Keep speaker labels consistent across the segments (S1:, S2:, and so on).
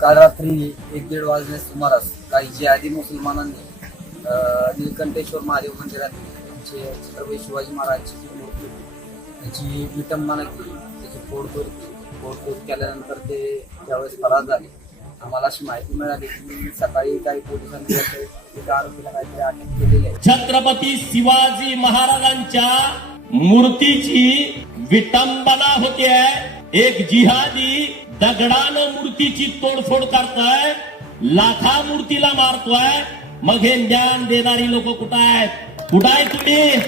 S1: काल रात्री एक दीड वाजण्यास सुमारास काही जे जिहादी मुसलमानांनी नीलकंठेश्वर महादेव मंदिरात जे छत्रपती शिवाजी महाराजची जी मूर्ती होती त्याची विटंबना केली त्याची फोडतोड केली. फोडतोड केल्यानंतर ते ज्यावेळेस फरार झाले आम्हाला अशी माहिती मिळाली की सकाळी काही पोलिसांनी एका आरोपीला काहीतरी अटक केलेली आहे.
S2: छत्रपती शिवाजी महाराजांच्या मूर्तीची विटंबना होती आहे एक जिहादी दगडानं मूर्तीची तोडफोड करताय लाथा मूर्तीला मारतोय मग हे ज्ञान देणारी लोक कुठं आहेत? कुठं आहे तुम्ही?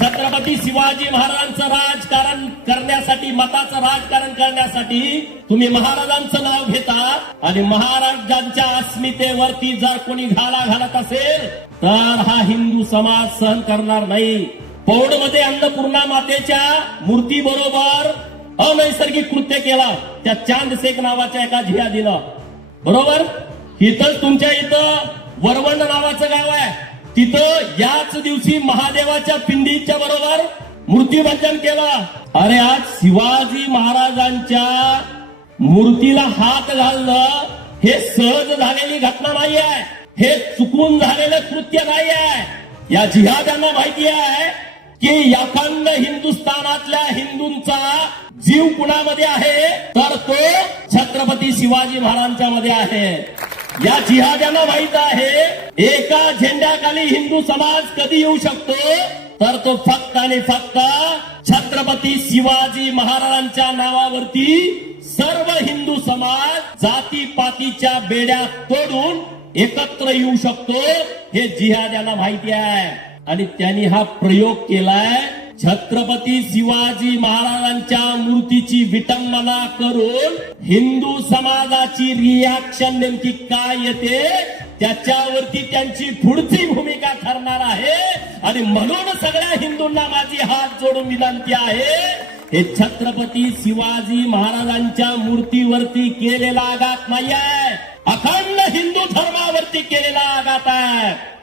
S2: छत्रपती शिवाजी महाराजांचं राजकारण करण्यासाठी मताचं राजकारण करण्यासाठी तुम्ही महाराजांचं नाव घेता आणि महाराजांच्या अस्मितेवरती जर कोणी घाला घालत असेल तर हा हिंदू समाज सहन करणार नाही. पौडमध्ये अन्नपूर्णा मातेच्या मूर्ती बरोबर अनैसर्गिक कृत्य केला. त्या चांदशेख नावाच्या एका झिया दिला. बरोबर? इथंच तुमच्या इथं वरवंड नावाचं गाव आहे. तिथं याच दिवशी महादेवाच्या पिंडीच्या बरोबर मूर्तीभजन केलं. अरे आज शिवाजी महाराजांच्या मूर्तीला हात घालणं हे सहज झालेली घटना नाही आहे हे चुकून झालेलं कृत्य नाही आहे या जिहाद्यांना माहिती आहे की याखंड हिंदुस्थानातल्या हिंदूंचा जीव कुणामध्ये आहे? तर तो छत्रपती शिवाजी महाराजांच्या मध्ये आहे. या जिहाद्यांना माहीत आहे एका झेंड्याखाली हिंदू समाज कधी येऊ शकतो? तर तो फक्त आणि फक्त छत्रपती शिवाजी महाराजांच्या नावावरती सर्व हिंदू समाज जातीपातीच्या बेड्या तोडून एकत्र येऊ शकतो हे जिहाद्याला माहिती आहे. आणि त्यांनी हा प्रयोग केलाय छत्रपती शिवाजी महाराजांच्या मूर्तीची विटंबना करून हिंदू समाजाची रिॲक्शन नेमकी काय येते? त्याच्यावरती त्यांची पुढची भूमिका ठरणार आहे. आणि म्हणून सगळ्या हिंदूंना माझी हात जोडून विनंती आहे हे छत्रपती शिवाजी महाराजांच्या मूर्तीवरती केलेला आघात नाही आहे अखंड हिंदू धर्मावरती केलेला आघात आहे.